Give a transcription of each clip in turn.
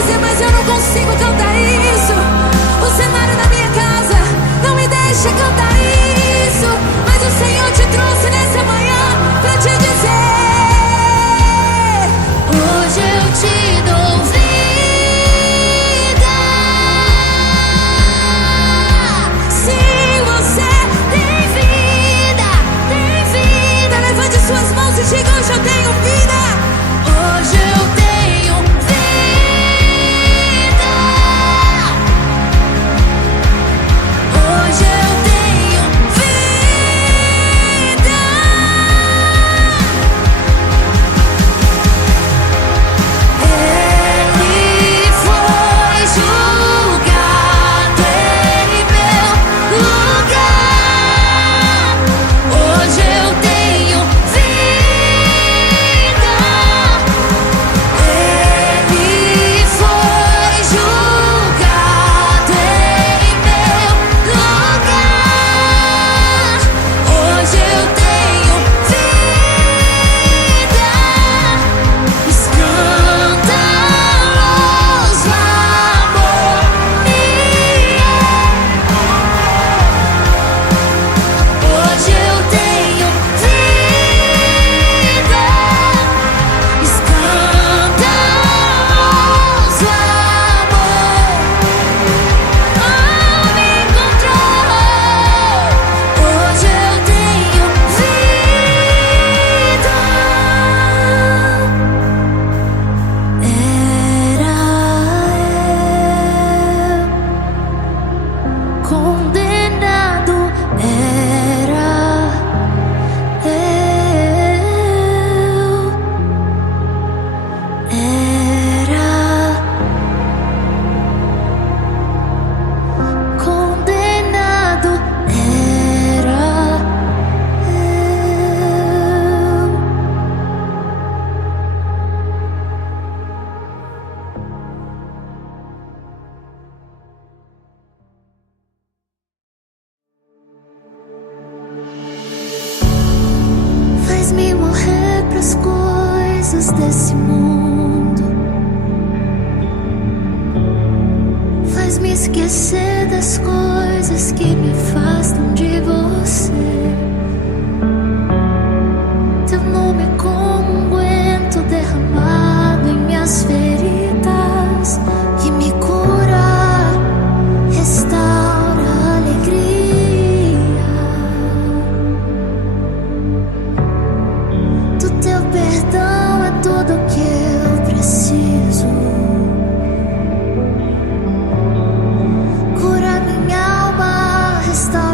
dizer, mas eu não consigo cantar isso. O cenário da minha casa não me deixa cantar isso, mas o Senhor te trouxe nessa manhã pra te dizer: hoje eu te dou vida. Se você tem vida, levante suas mãos e diga: hoje eu tenho vida. Hoje eu tenho vida. Hoje eu tenho vida. Ele foi julgado em meu lugar. Hoje eu tenho vida. Ele foi julgado em meu lugar. Hoje eu tenho vida. Escandaloso amor me é. Hoje eu tenho vida. Escandaloso amor me encontrou. Hoje eu tenho vida. Era eu condenado, era eu, era condenado, era eu. Faz-me morrer pras coisas desse mundo. Faz-me esquecer das coisas que me afastam de você. Teu nome como um unguento derramado em minhas feridas, que me cura, restaura a alegria. Do teu perdão é tudo o que eu preciso. Cura minha alma, restaura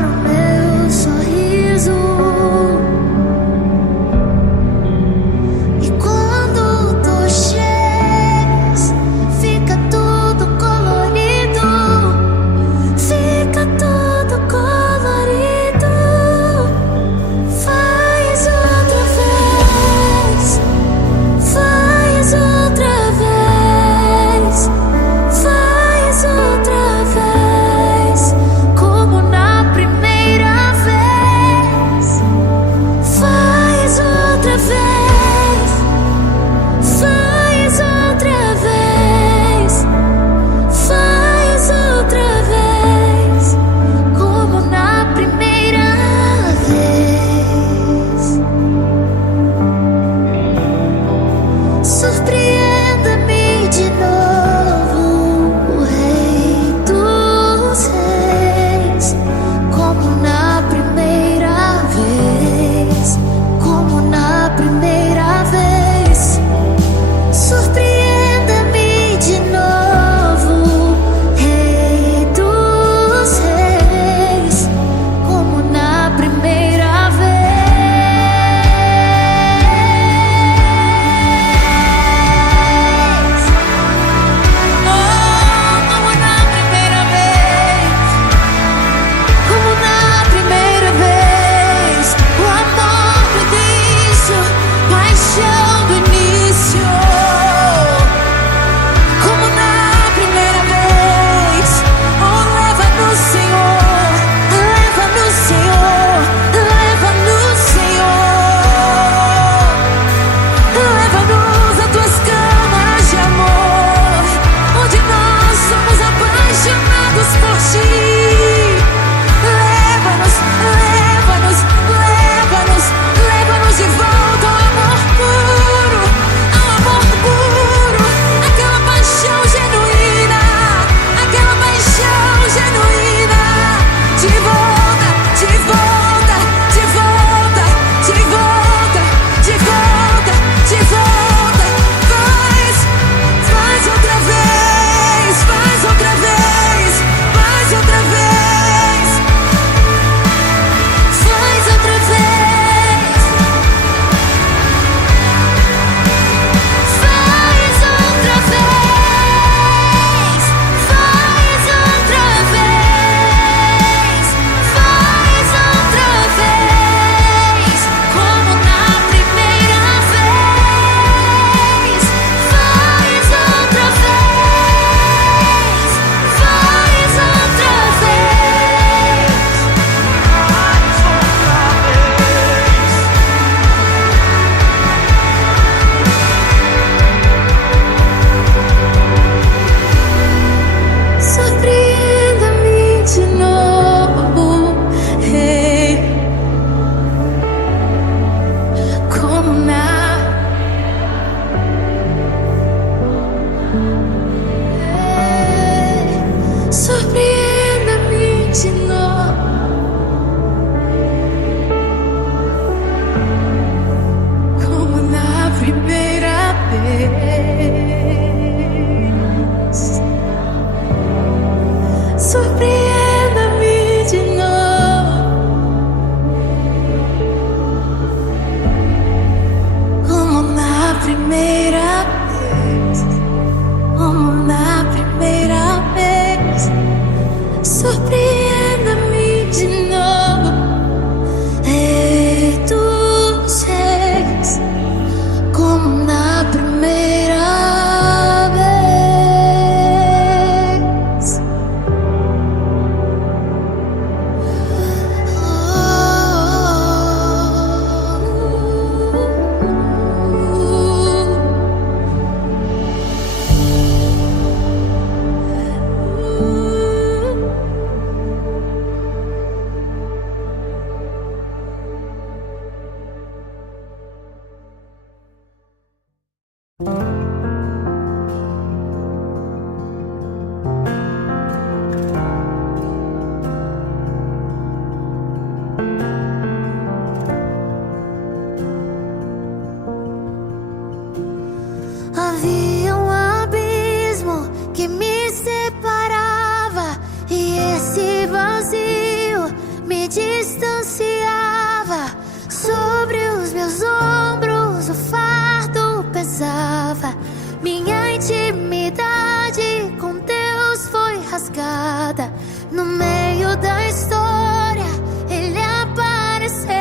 meus ombros o fardo pesava. Minha intimidade com Deus foi rasgada. No meio da história, Ele apareceu,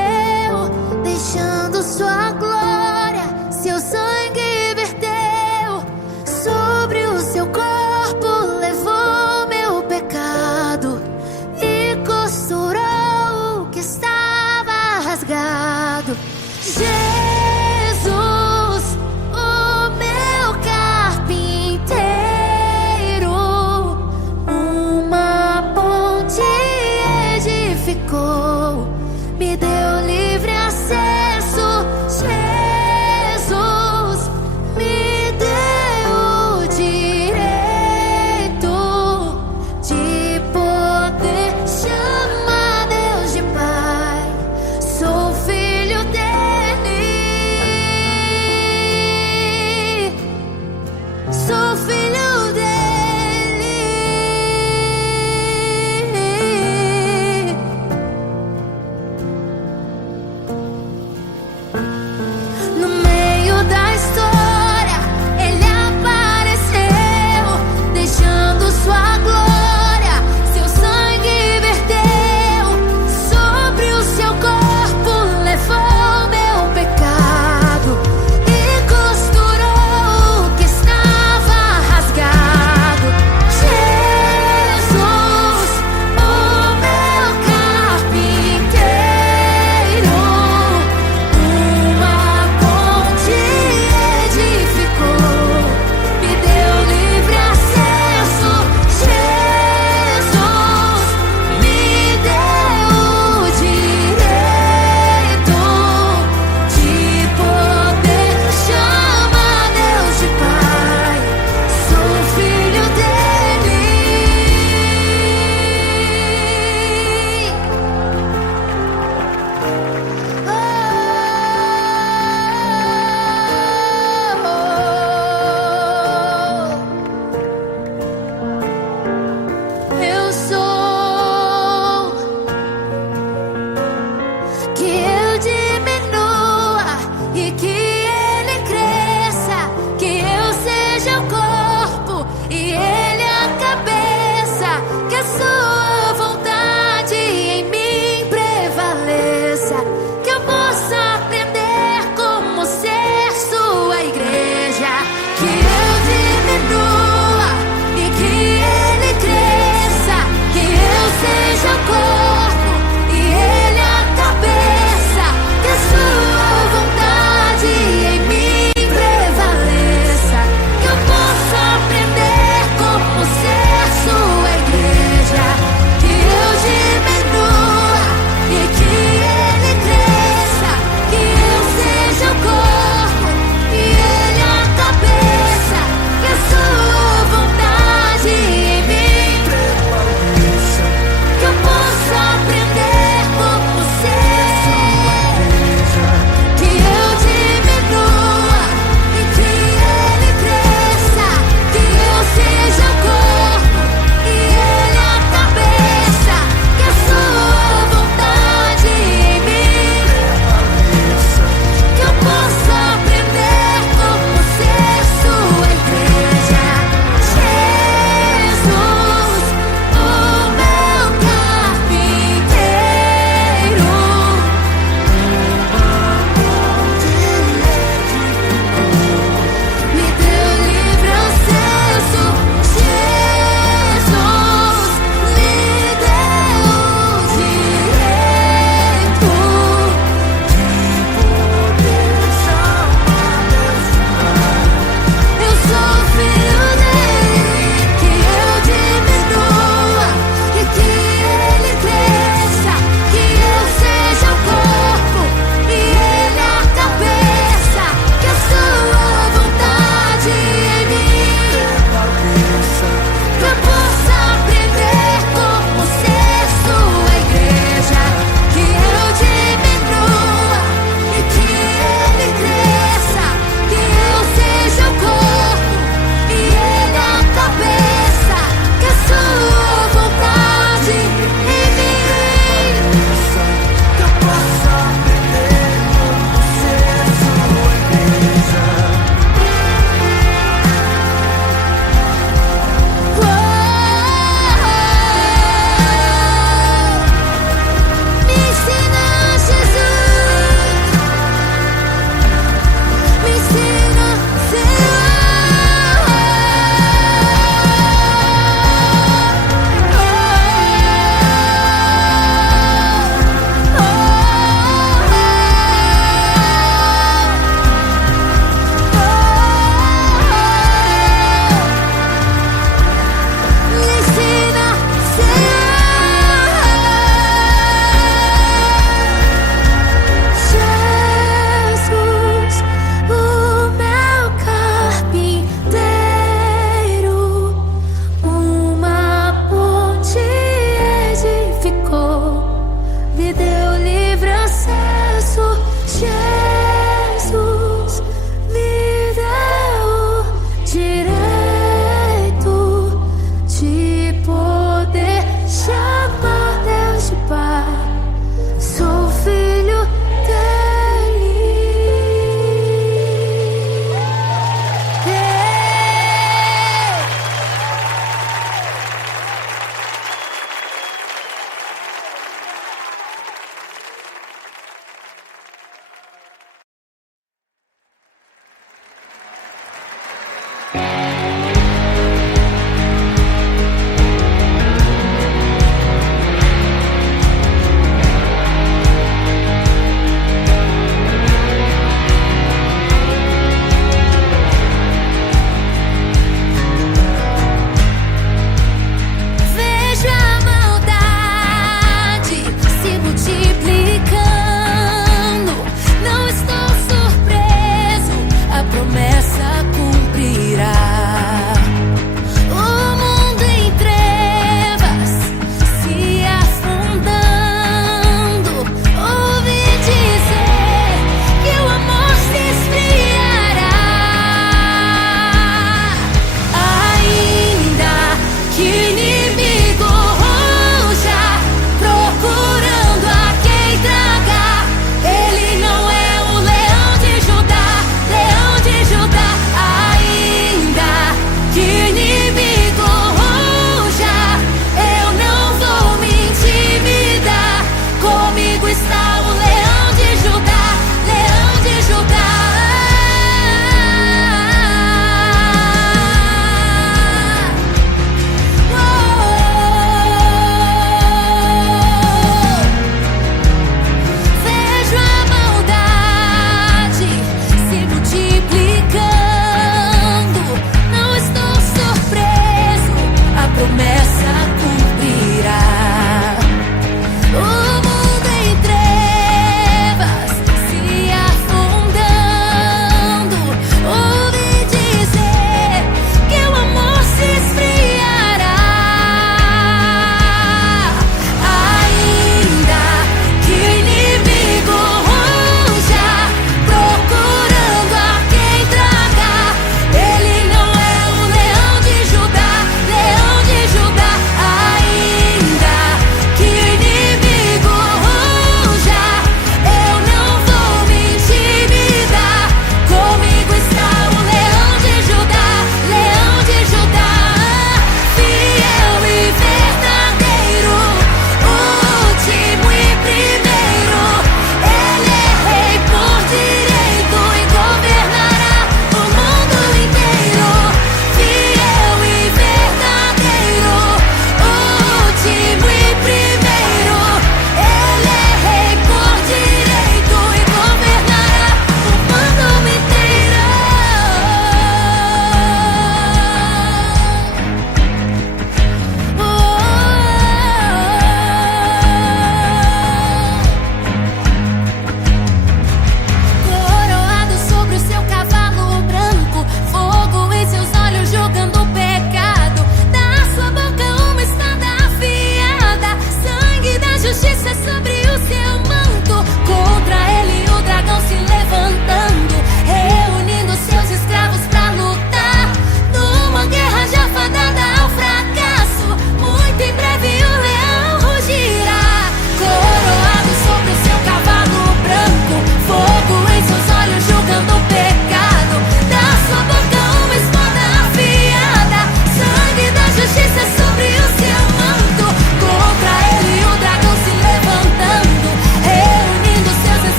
deixando sua glória. Seu sangue verteu sobre o seu corpo, levou meu pecado e costurou o que estava rasgado.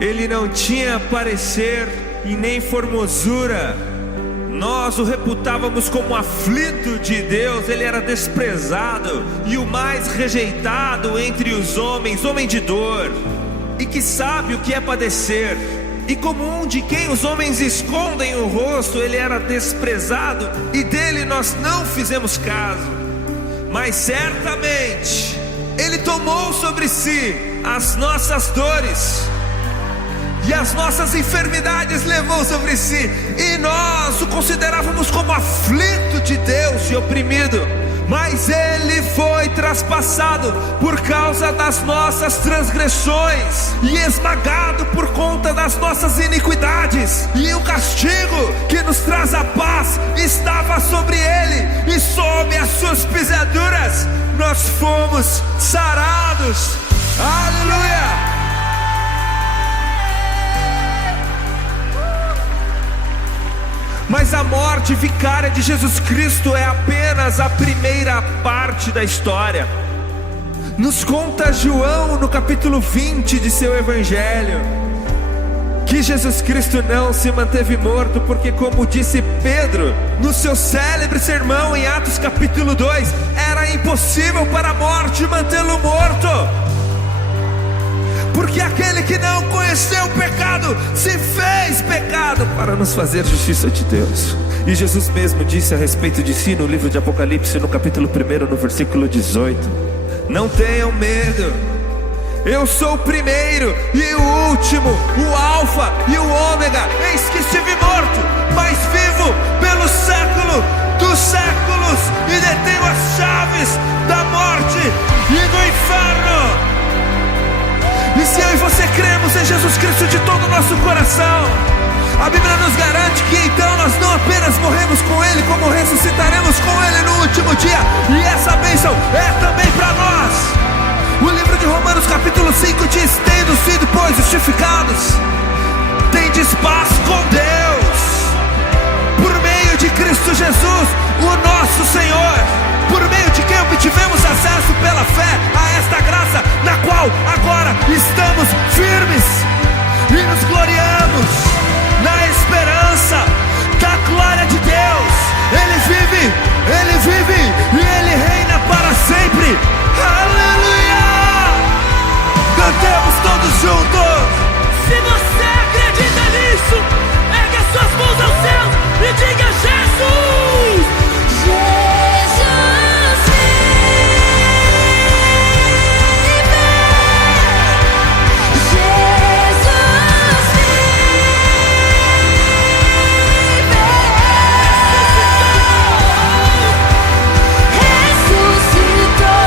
Ele não tinha parecer e nem formosura. Nós o reputávamos como aflito de Deus. Ele era desprezado e o mais rejeitado entre os homens, homem de dor, e que sabe o que é padecer. E como um de quem os homens escondem o rosto, ele era desprezado e dele nós não fizemos caso. Mas certamente ele tomou sobre si as nossas dores e as nossas enfermidades levou sobre si, e nós o considerávamos como aflito de Deus e oprimido. Mas ele foi traspassado por causa das nossas transgressões e esmagado por conta das nossas iniquidades. E o castigo que nos traz a paz estava sobre ele, e sob as suas pisaduras nós fomos sarados. Aleluia! Mas a morte vicária de Jesus Cristo é apenas a primeira parte da história. Nos conta João no capítulo 20 de seu evangelho que Jesus Cristo não se manteve morto, porque, como disse Pedro no seu célebre sermão em Atos capítulo 2, era impossível para a morte mantê-lo morto. Porque aquele que não conheceu o pecado se fez pecado para nos fazer justiça de Deus. E Jesus mesmo disse a respeito de si no livro de Apocalipse, no capítulo 1, no versículo 18: não tenham medo, eu sou o primeiro e o último, o alfa e o ômega. Eis que estive morto, mas vivo pelo século dos séculos, e detenho as chaves da morte e do inferno. E se eu e você cremos em Jesus Cristo de todo o nosso coração, a Bíblia nos garante que então nós não apenas morremos com Ele, como ressuscitaremos com Ele no último dia. E essa bênção é também para nós. O livro de Romanos capítulo 5 diz: tendo sido, pois, justificados, tendes paz com Deus, por meio de Cristo Jesus, o nosso Senhor, por meio de quem obtivemos acesso pela fé a esta graça, na qual agora estamos firmes e nos gloriamos na esperança da glória de Deus. Ele vive e Ele reina para sempre. Aleluia! Cantemos todos juntos. Se você acredita nisso, ergue as suas mãos aos céus e diga: Jesus! Ressuscitou.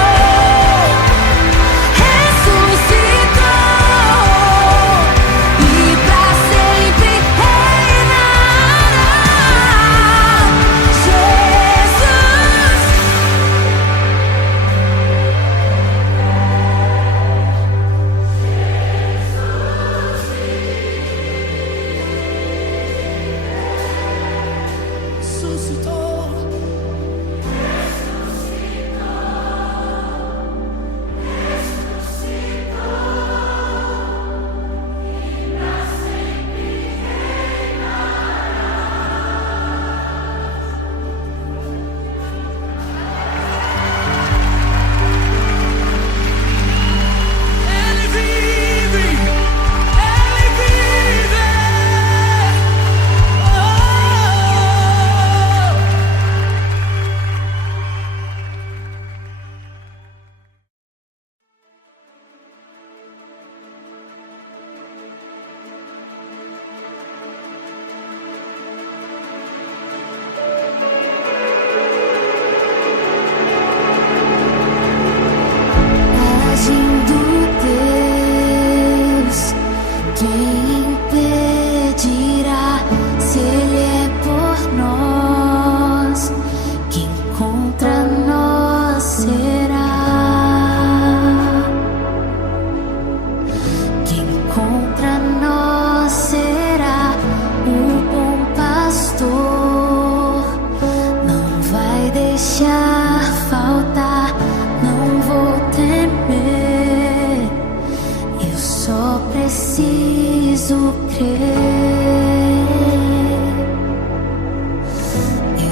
Eu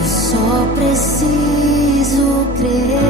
só preciso crer.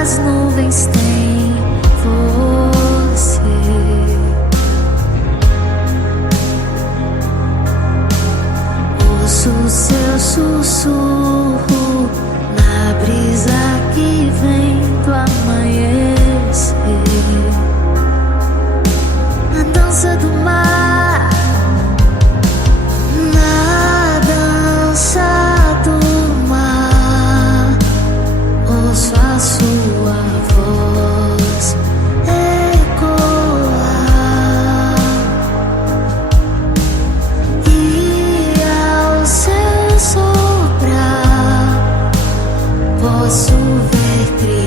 as nuvens tem você. Ouço o seu sussurro na brisa que vem do amanhecer, na dança do mar, na dança do mar. Ouço a sua voz ecoar, e ao seu soprar posso ver crianças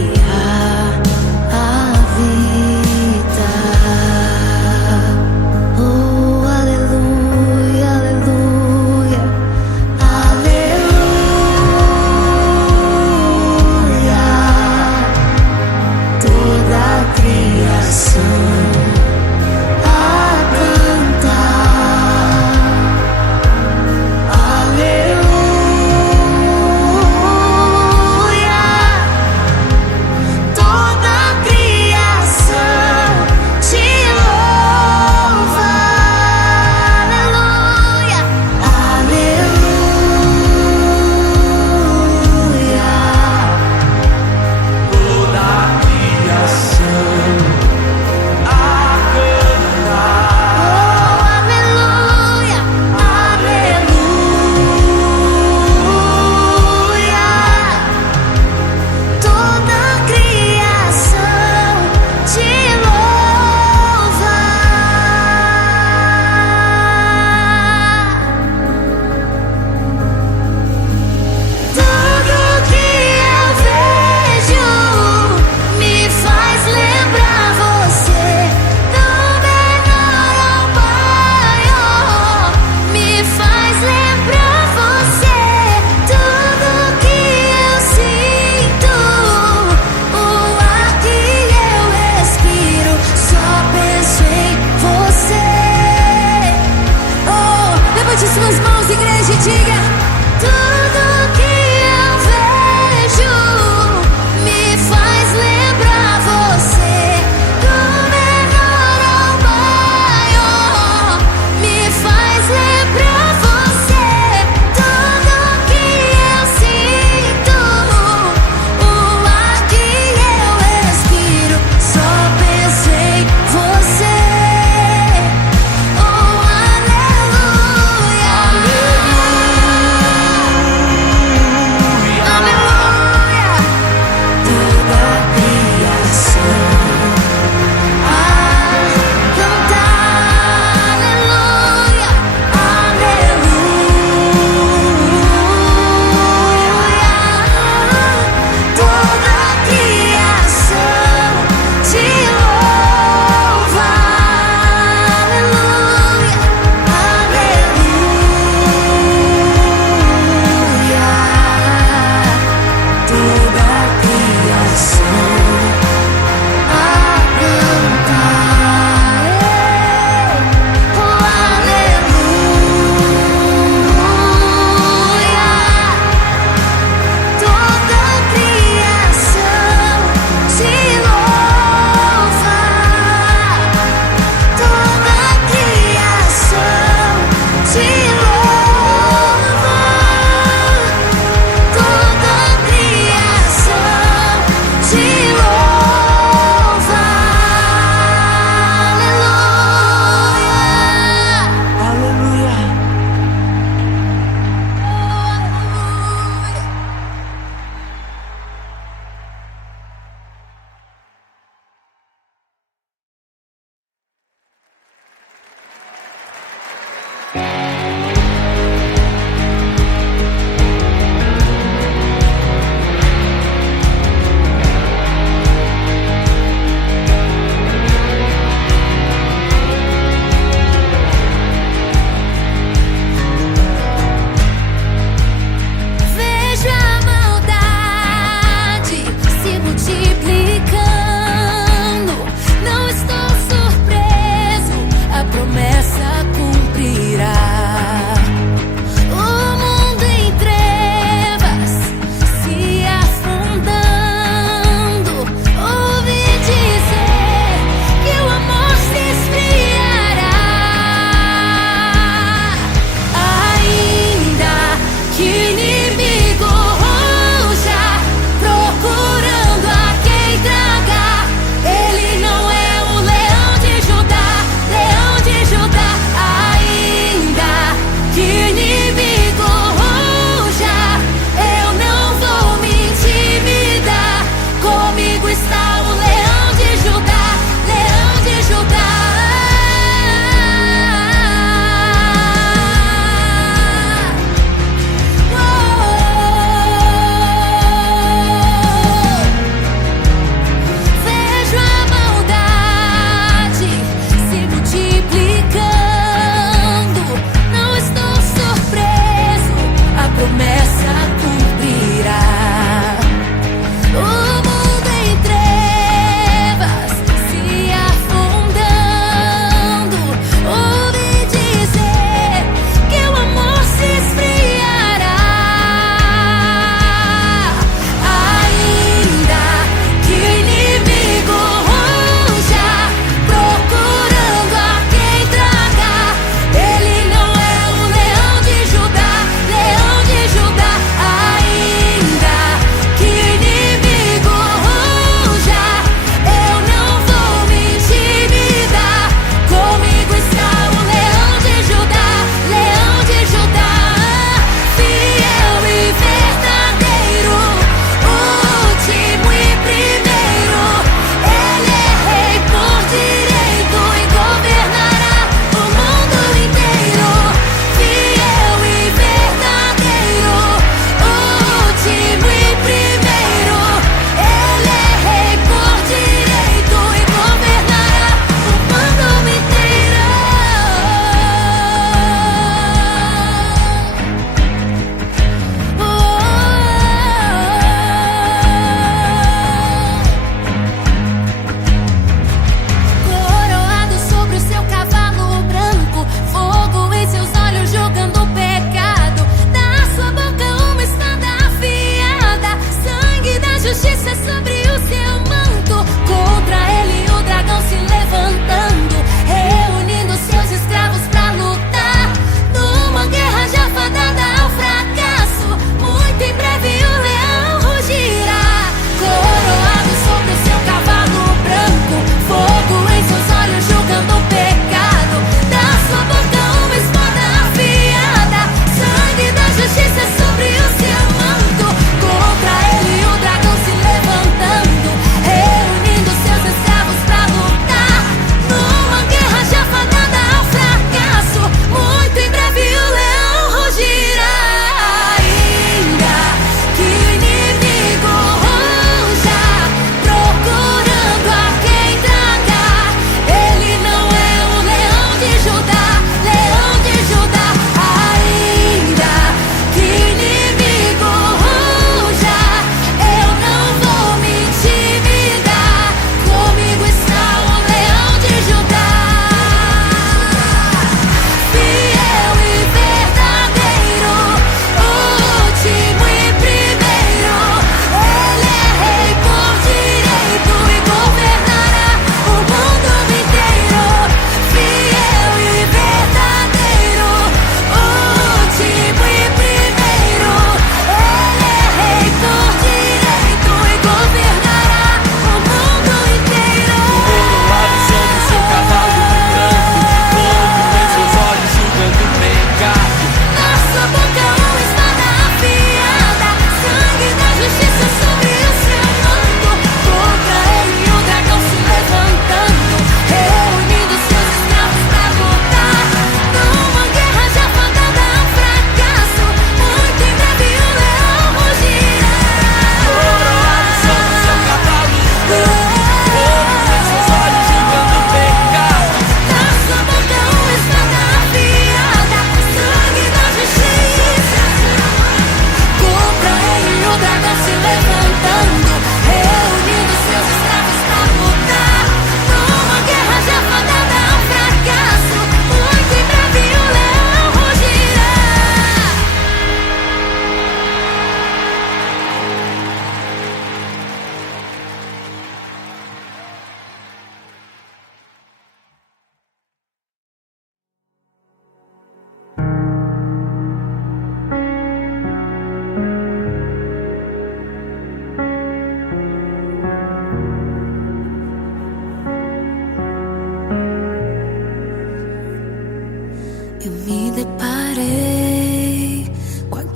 me corroja. Eu não vou me intimidar. Comigo está o leão de Judá, leão de Judá. Vejo a maldade se multiplicando. Não estou surpresa.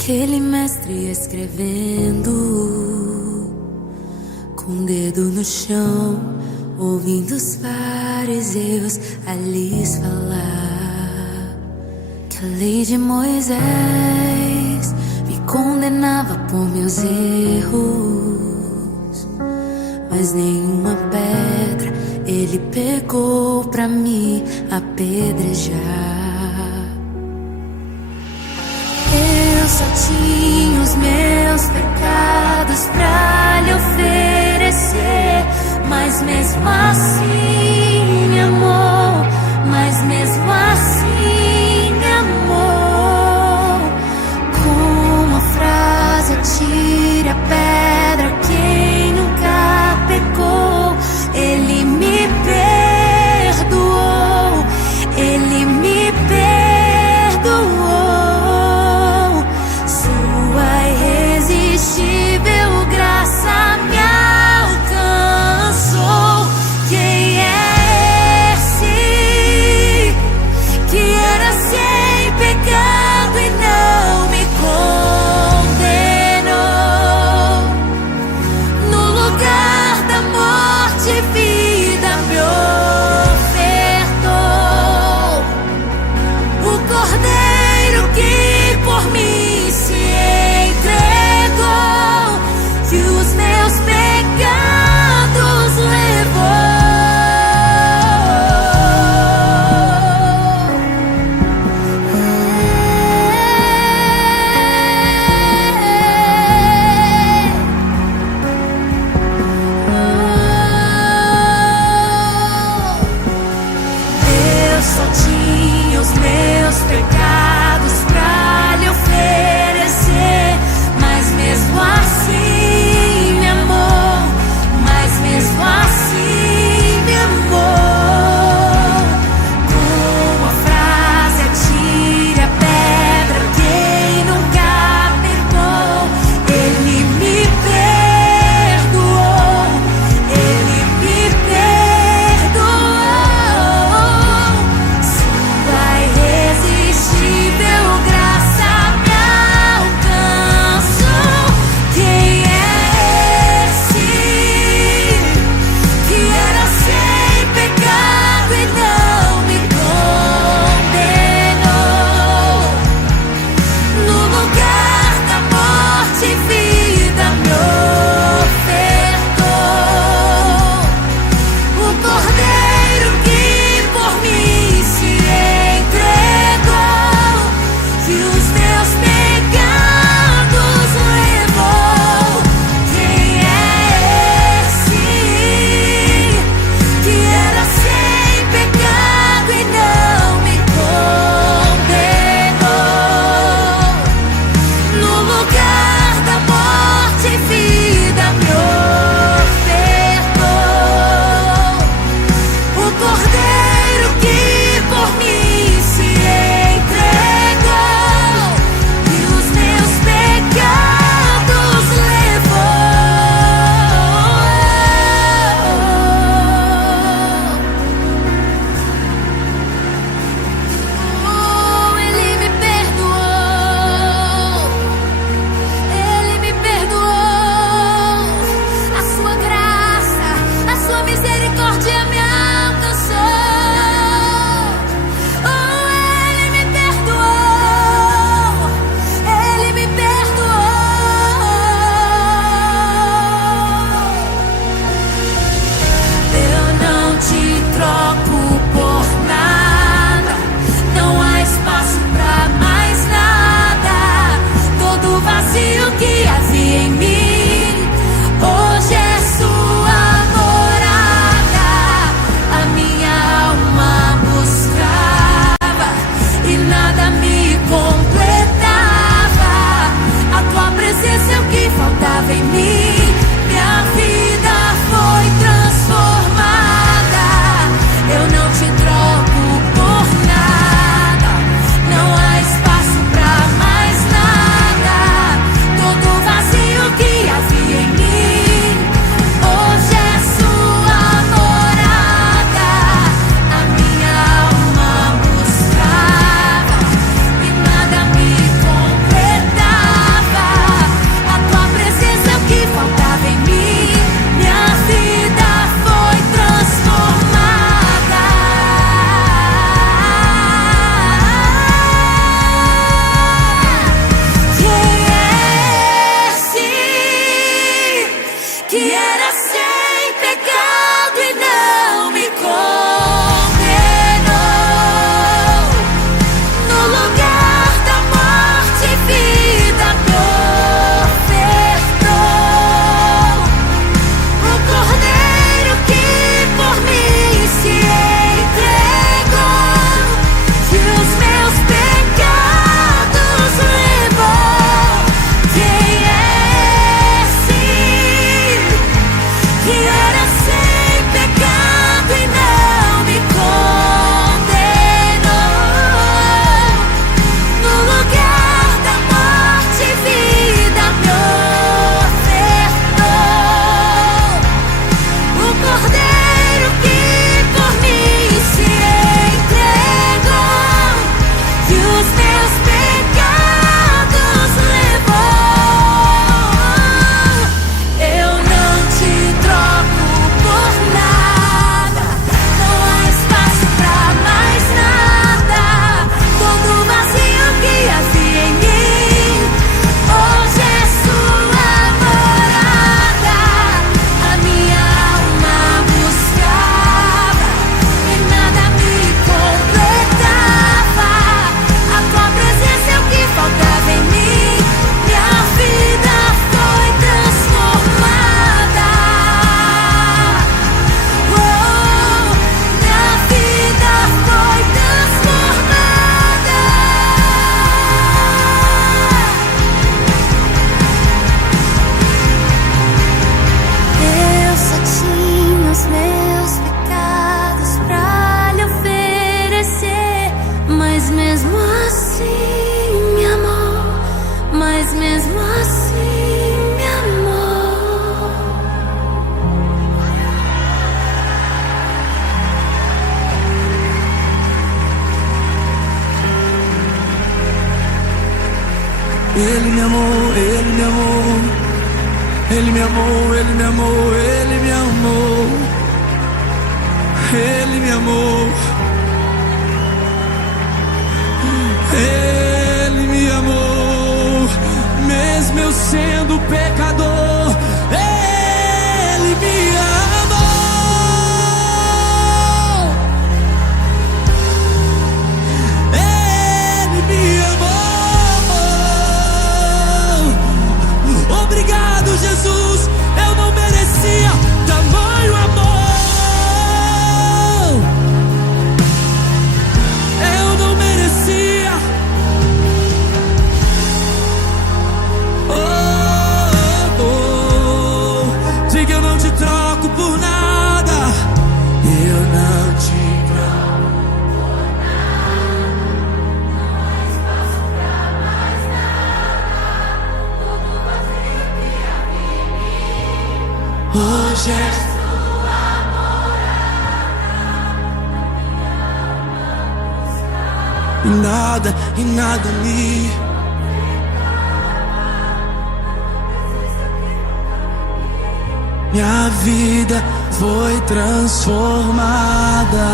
Aquele mestre escrevendo, com o dedo no chão, ouvindo os fariseus a lhes falar que a lei de Moisés me condenava por meus erros, mas nenhuma pedra ele pegou pra me apedrejar. Eu só tinha os meus pecados pra lhe oferecer, mas mesmo assim me amou, mas mesmo assim me amou. Com uma frase atire a pedra quem nunca pecou. Ele me perdoou, ele me perdoou. Sua irresistível graça me alcançou. Quem é esse Ele me amou, Ele me amou, Ele me amou, Ele me amou, Ele me amou, Ele me amou, Ele me amou, mesmo eu sendo pecador, Ele me amou, Ele me amou. Obrigado, Jesus, eu não merecia tamanho amor, eu não merecia. Diga, eu não te troco por nada, eu não te troco por nada, não és fácil pra mais nada, tudo vazio que havia em mim, hoje és tua morada, na minha alma buscar, e nada me minha vida foi transformada.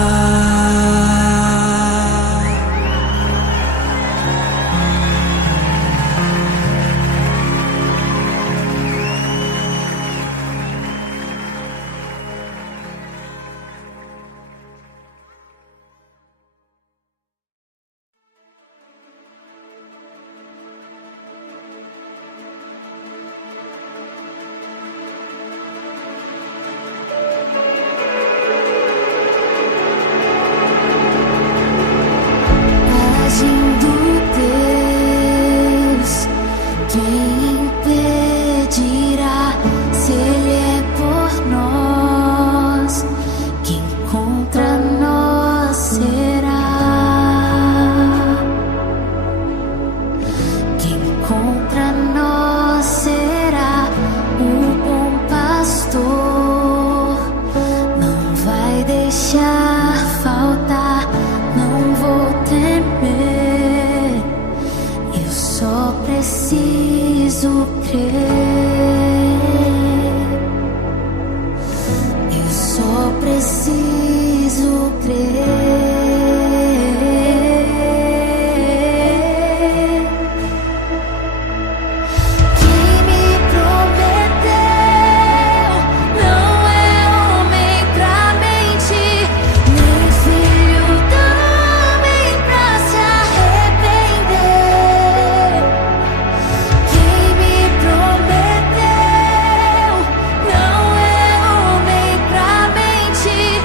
Agindo Deus, quem impedirá? Se Ele é por nós, quem contra nós será? Quem contra nós será? O bom pastor não vai deixar faltar. Não vou temer, eu só preciso crer. Eu só preciso crer. Quem me prometeu não é homem pra mentir, nem filho do homem pra se arrepender. Quem me prometeu não é homem pra mentir,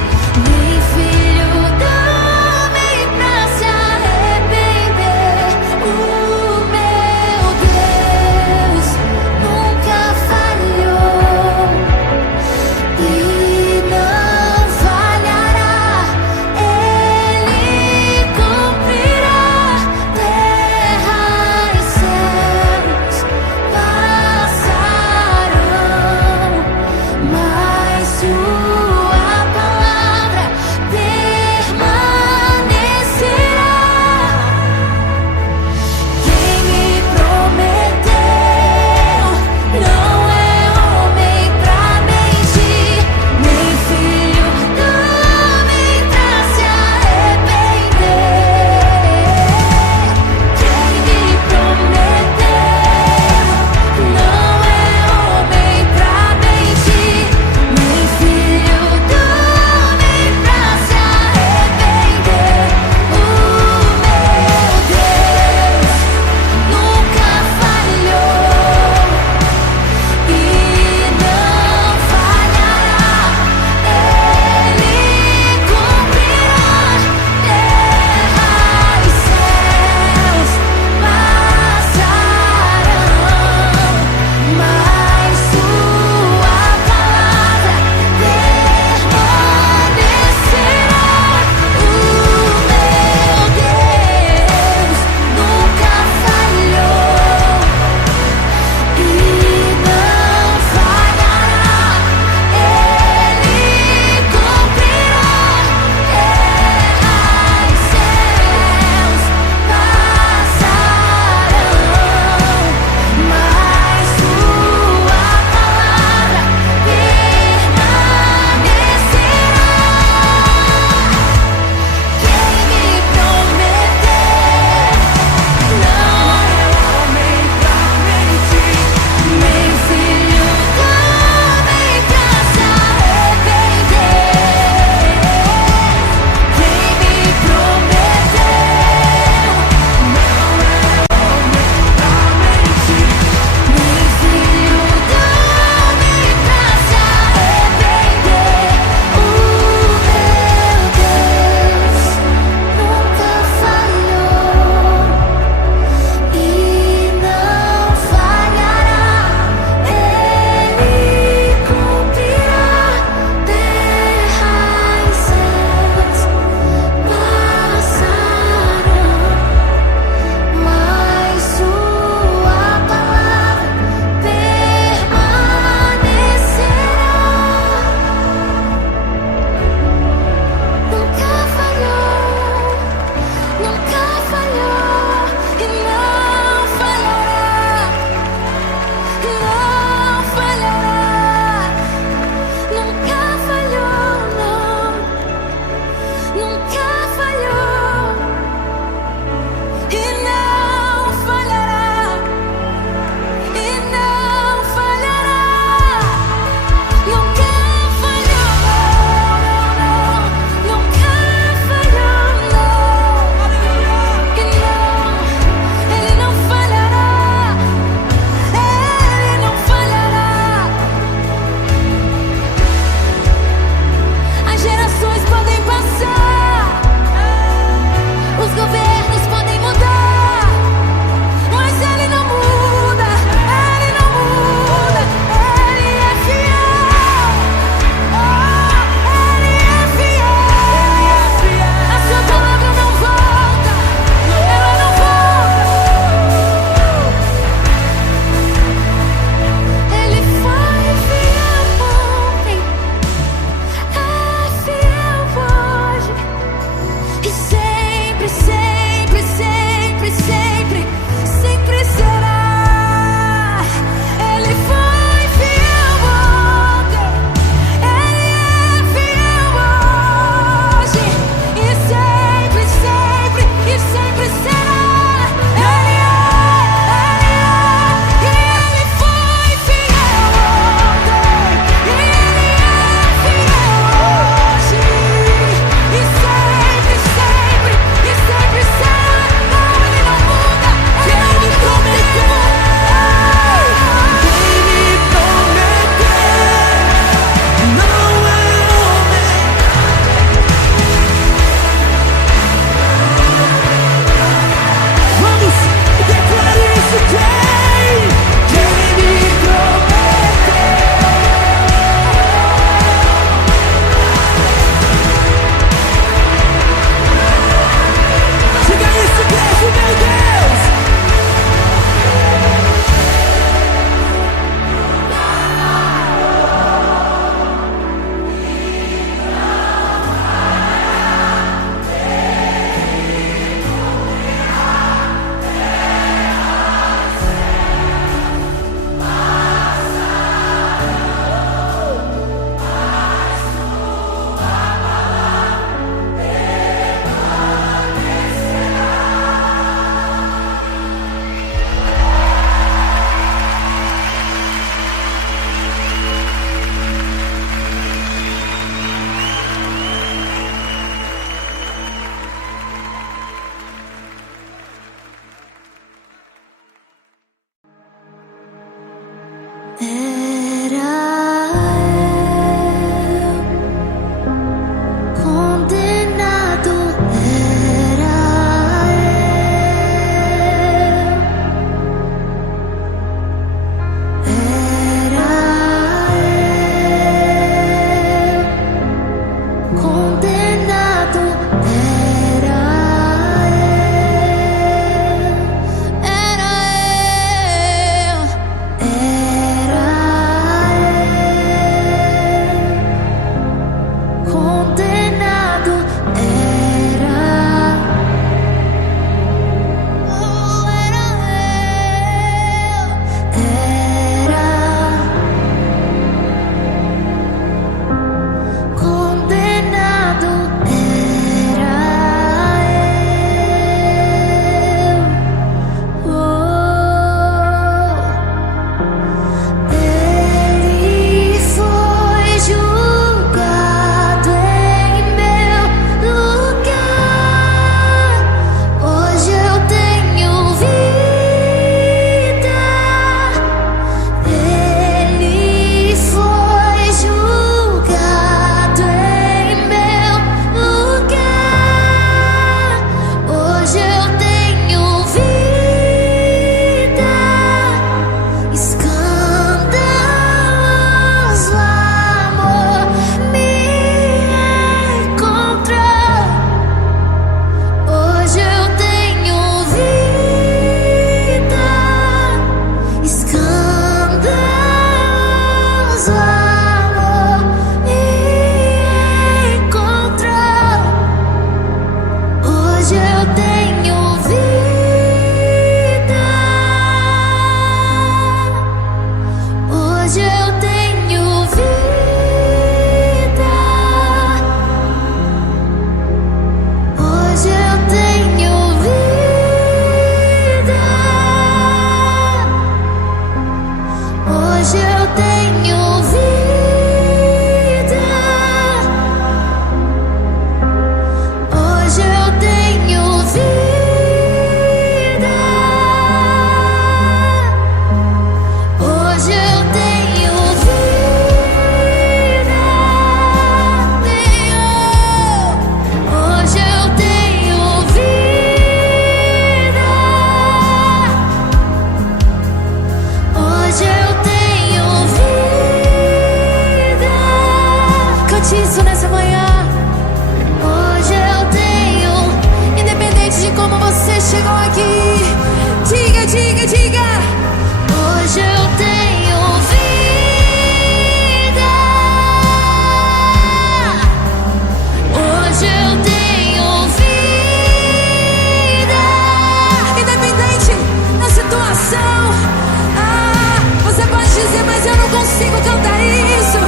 Você pode dizer, mas eu não consigo cantar isso.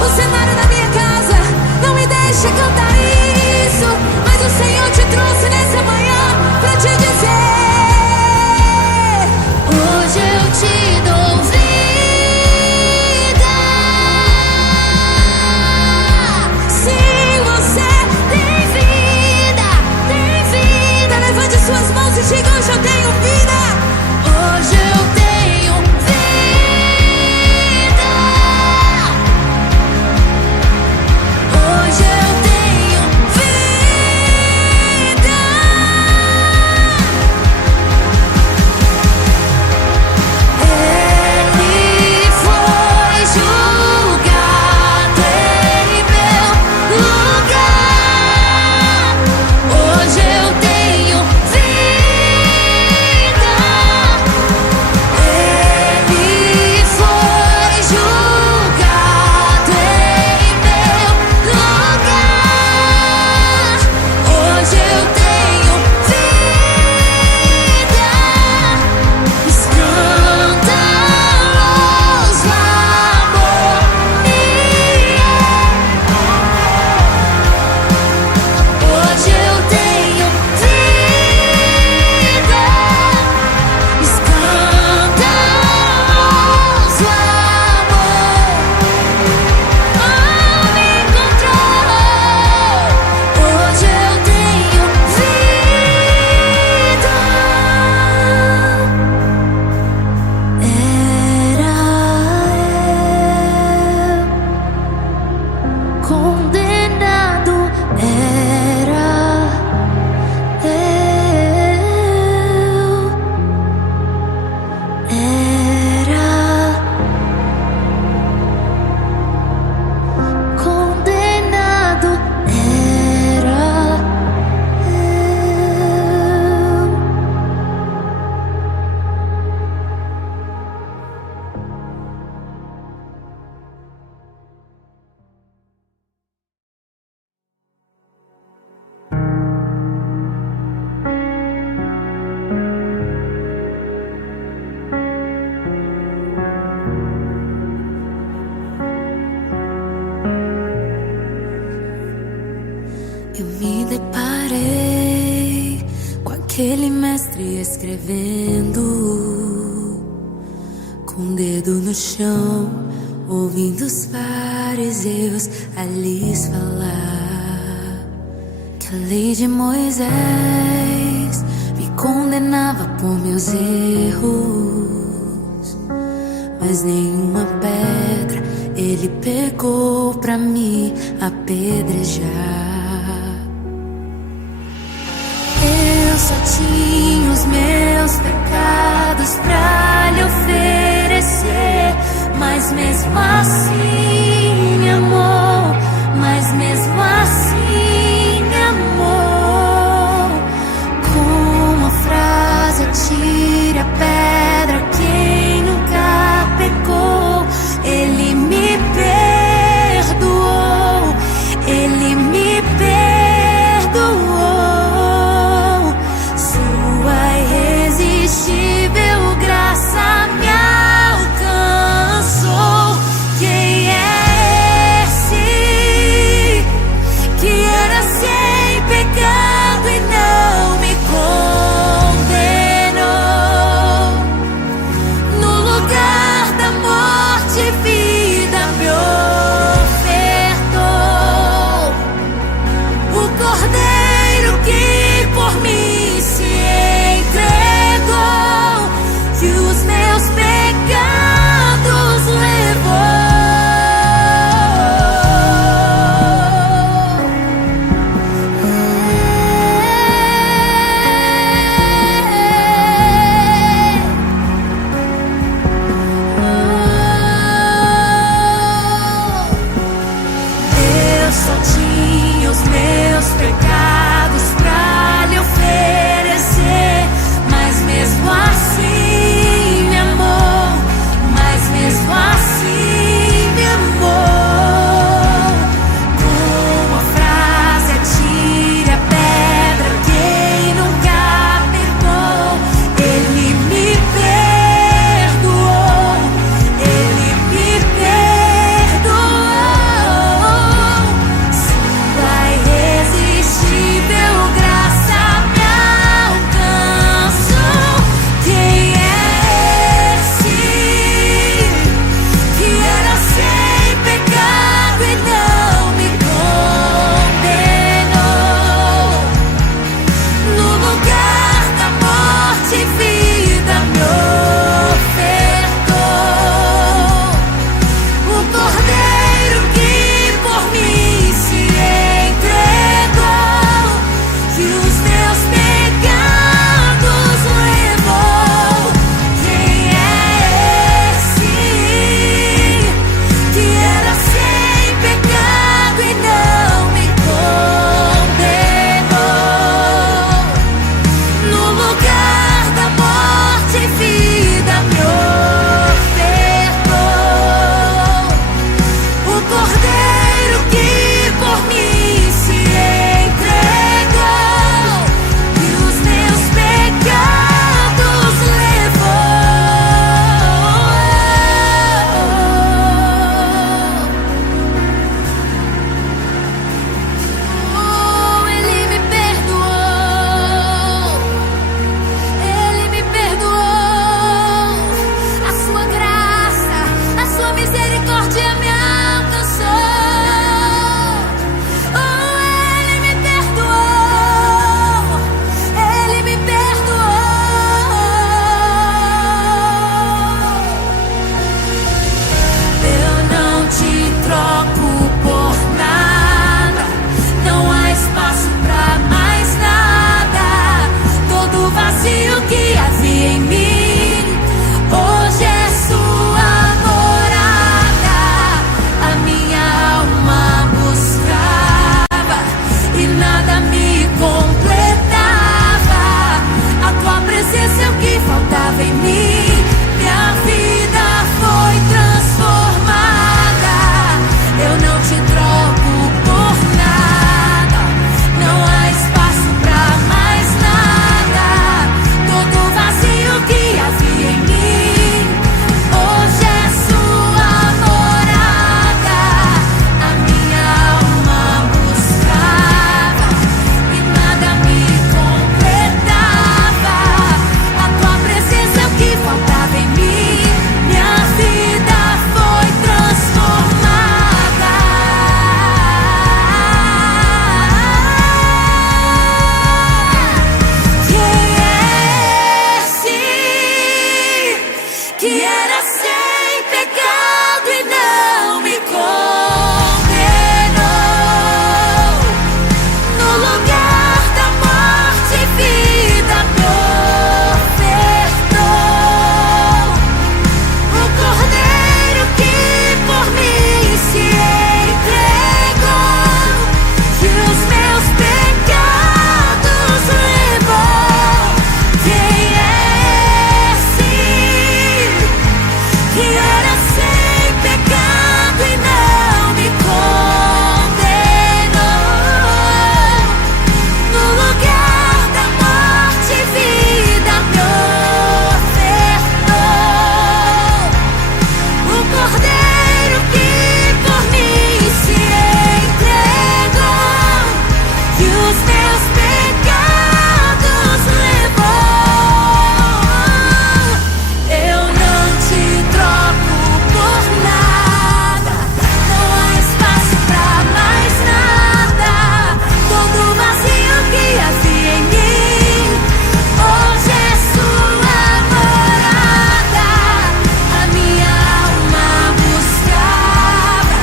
O cenário da minha casa não me deixa cantar isso. Mas o Senhor te trouxe nessa manhã pra te dizer: hoje eu te dou vida. Sim, você tem vida, tem vida. Levante suas mãos e diga: hoje eu tenho vida. Hoje eu tenho vida. Hoje eu tenho vida. Ele foi julgado em meu lugar. Hoje eu tenho vida. Ele foi julgado em meu lugar. Hoje eu tenho vida. Escândalos, amor, hoje eu tenho vida. Escândalos, amor, me encontrou. Hoje eu tenho vida. Era eu condenado, era condenado, era eu me deparei com aquele mestre escrevendo, com o dedo no chão, ouvindo os fariseus a lhes falar que a lei de Moisés me condenava por meus erros, mas nenhuma pedra ele pegou pra me apedrejar. Eu só tinha os meus pecados pra lhe oferecer, mas mesmo assim me amou, mas mesmo assim me amou. Com uma frase atire a pedra quem nunca pecou. Ele me perdoou, ele me perdoou. Sua irresistível graça me alcançou. Quem é que era sem pecado e não me condenou. No lugar da morte, vida me ofertou. O Cordeiro que por mim se entregou, que os meus pecados levou. Quem é esse que era sem pecado e não me condenou? No lugar da morte, vida me ofertou. O Cordeiro que por mim se entregou, que os meus pecados levou. Eu não te troco por nada, não há espaço pra mais nada. Todo vazio que havia em mim, hoje é sua morada. A minha alma buscava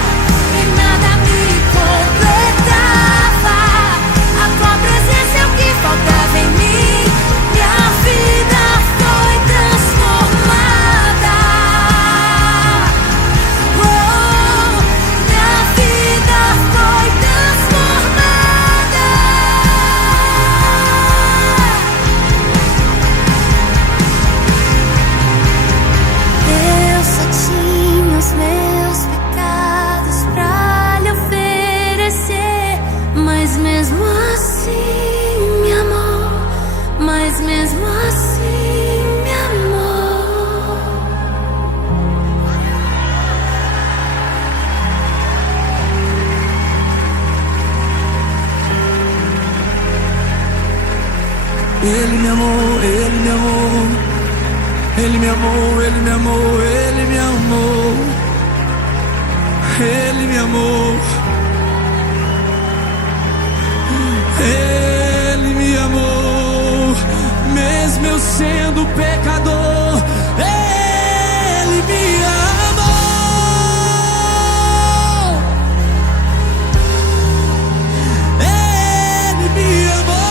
e nada me completava. A tua presença é o que faltava em mim. Minha vida foi transformada. Oh, minha vida foi transformada. Eu só tinha os meus pecados pra lhe oferecer, mas mesmo assim me amou, mas mesmo assim me amou. Ele me amou, ele me amou. Ele me amou, ele me amou, ele me amou. Ele me amou. Ele me amou. Mesmo eu sendo pecador, ele me amou. Ele me amou.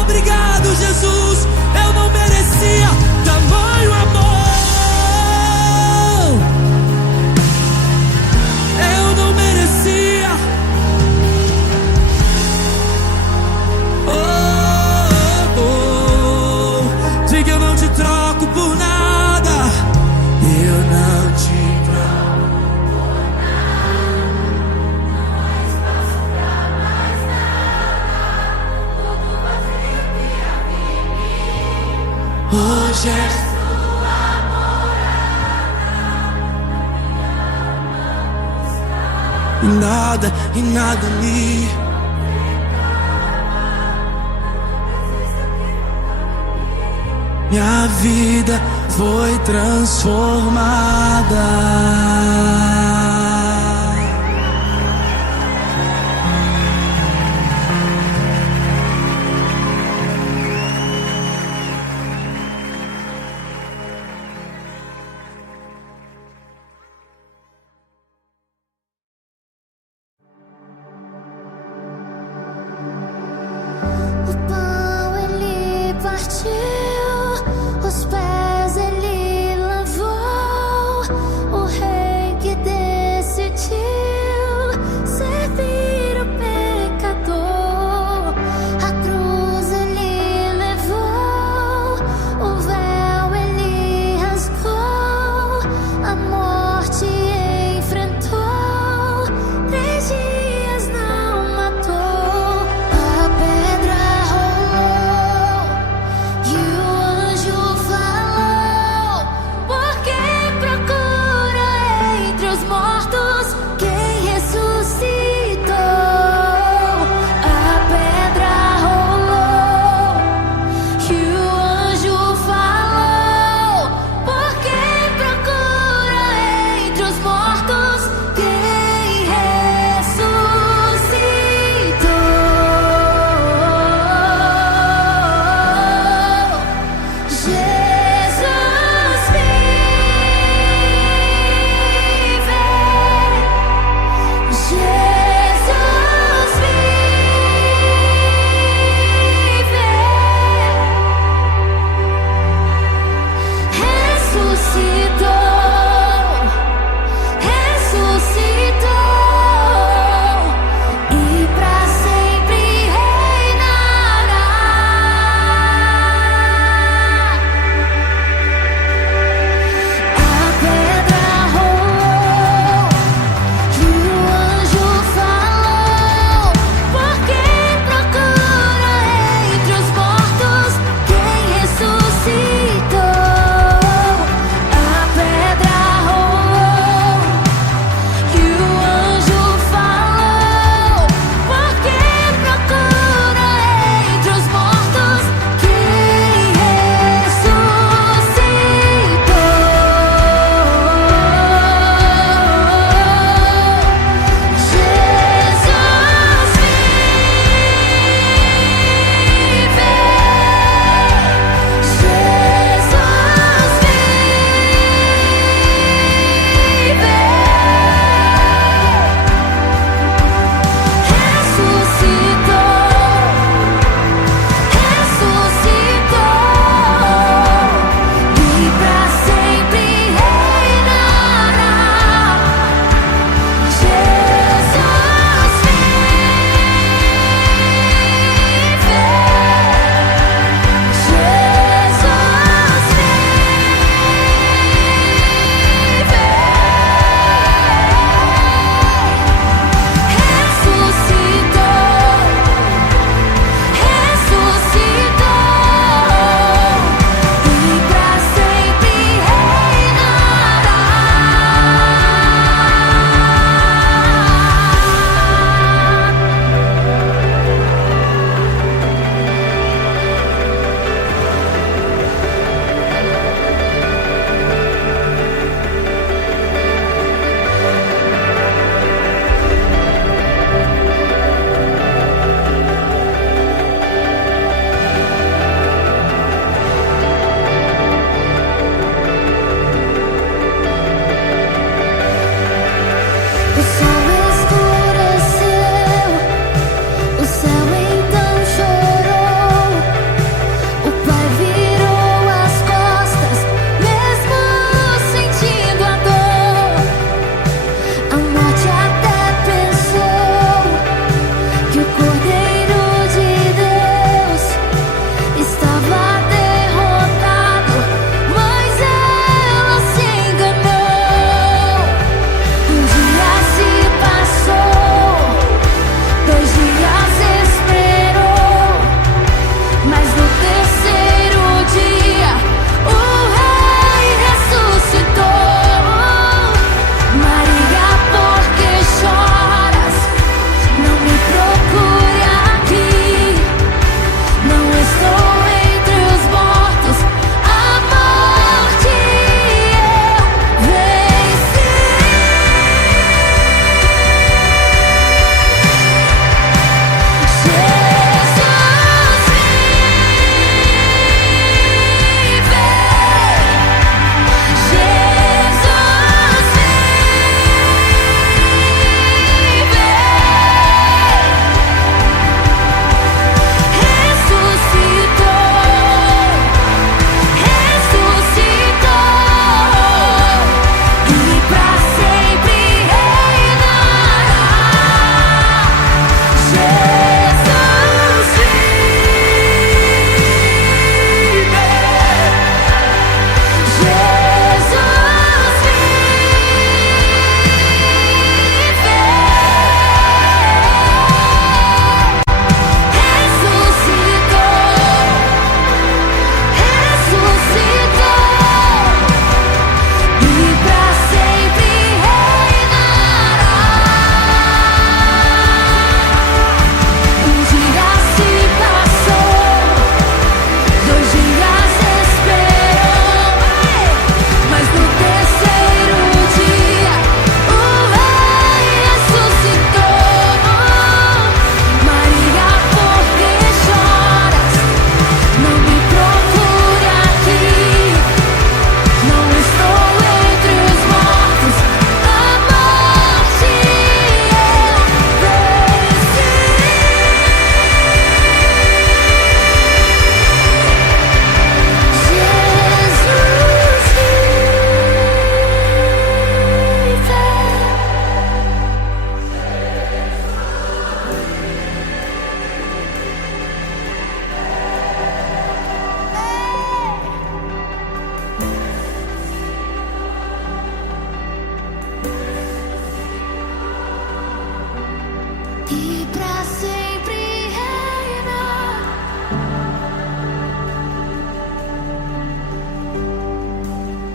Obrigado, Jesus. Eu não merecia tamanho amor. Eu não merecia. Oh, oh. Diga, eu não te troco por nada. Eu não te troco por nada. Hoje é sua morada. E nada me minha vida foi transformada. O pão ele partiu, os pés ele lavou, o rei que deu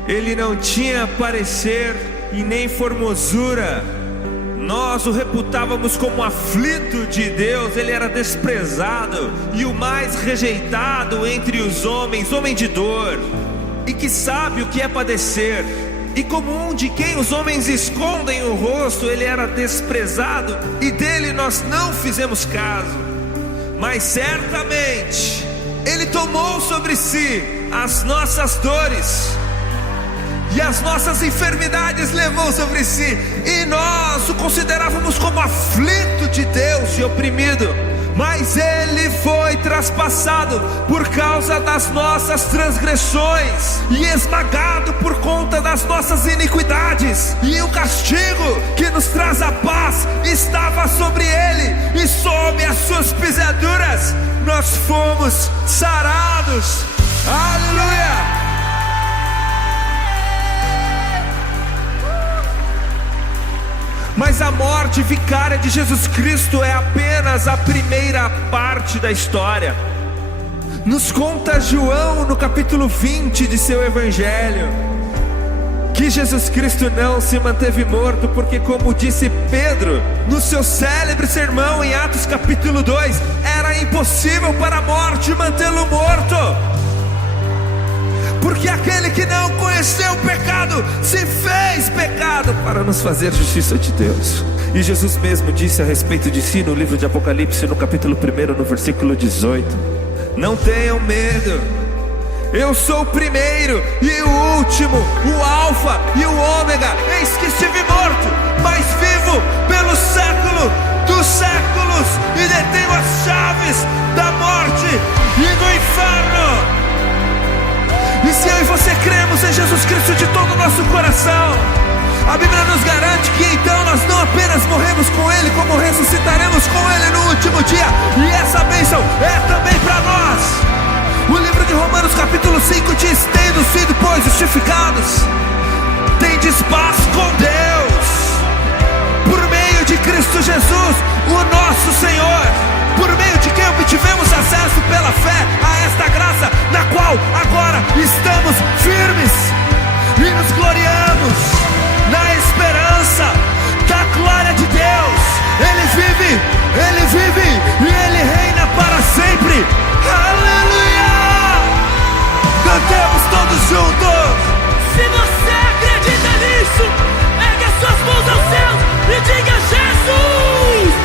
ele não tinha parecer e nem formosura. Nós o reputávamos como aflito de Deus. Ele era desprezado e o mais rejeitado entre os homens, homem de dor, e que sabe o que é padecer. E como um de quem os homens escondem o rosto, ele era desprezado e dele nós não fizemos caso. Mas certamente ele tomou sobre si as nossas dores e as nossas enfermidades levou sobre si, e nós o considerávamos como aflito de Deus e oprimido. Mas ele foi traspassado por causa das nossas transgressões e esmagado por conta das nossas iniquidades. E o castigo que nos traz a paz estava sobre ele, e sob as suas pisaduras nós fomos sarados. Aleluia! Mas a morte vicária de Jesus Cristo é apenas a primeira parte da história. Nos conta João no capítulo 20 de seu evangelho que Jesus Cristo não se manteve morto, porque, como disse Pedro no seu célebre sermão em Atos capítulo 2, era impossível para a morte mantê-lo morto. Porque aquele que não conheceu o pecado se fez pecado para nos fazer justiça de Deus. E Jesus mesmo disse a respeito de si no livro de Apocalipse, no capítulo 1, no versículo 18: não tenham medo, eu sou o primeiro e o último, o alfa e o ômega. Eis que estive morto, mas vivo pelo século dos séculos, e detenho as chaves da morte e do inferno. E se eu e você cremos em Jesus Cristo de todo o nosso coração, a Bíblia nos garante que então nós não apenas morremos com Ele, como ressuscitaremos com Ele no último dia. E essa bênção é também para nós. O livro de Romanos capítulo 5 diz: tendo sido, pois, justificados, tendes paz com Deus, por meio de Cristo Jesus, o nosso Senhor, por meio de quem obtivemos acesso pela fé a esta graça, na qual agora estamos firmes e nos gloriamos na esperança da glória de Deus. Ele vive e Ele reina para sempre. Aleluia! Cantemos todos juntos. Se você acredita nisso, ergue as suas mãos aos céus e diga: Jesus!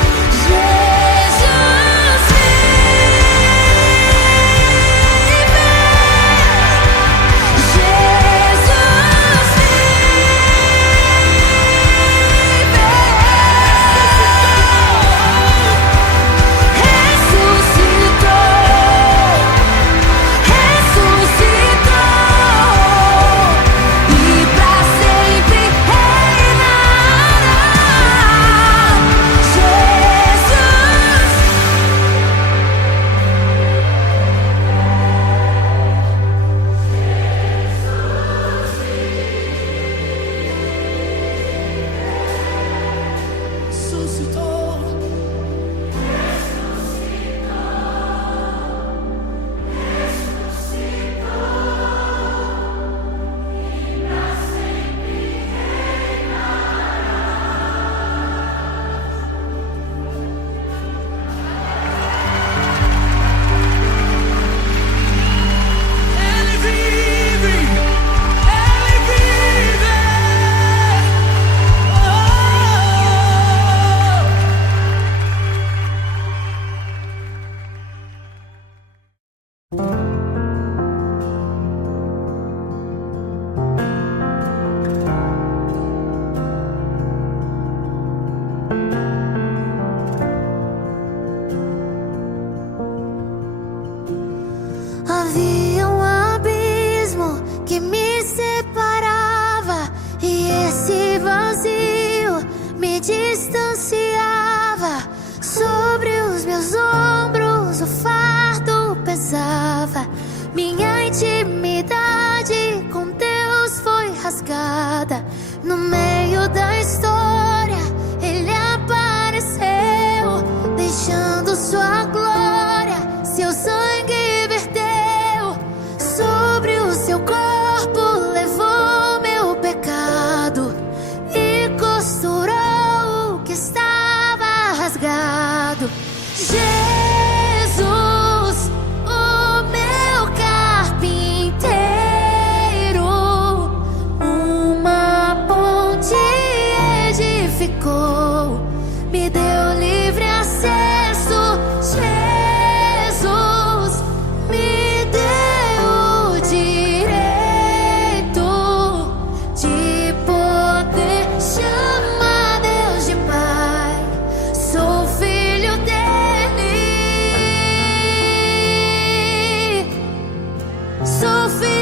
meu filho.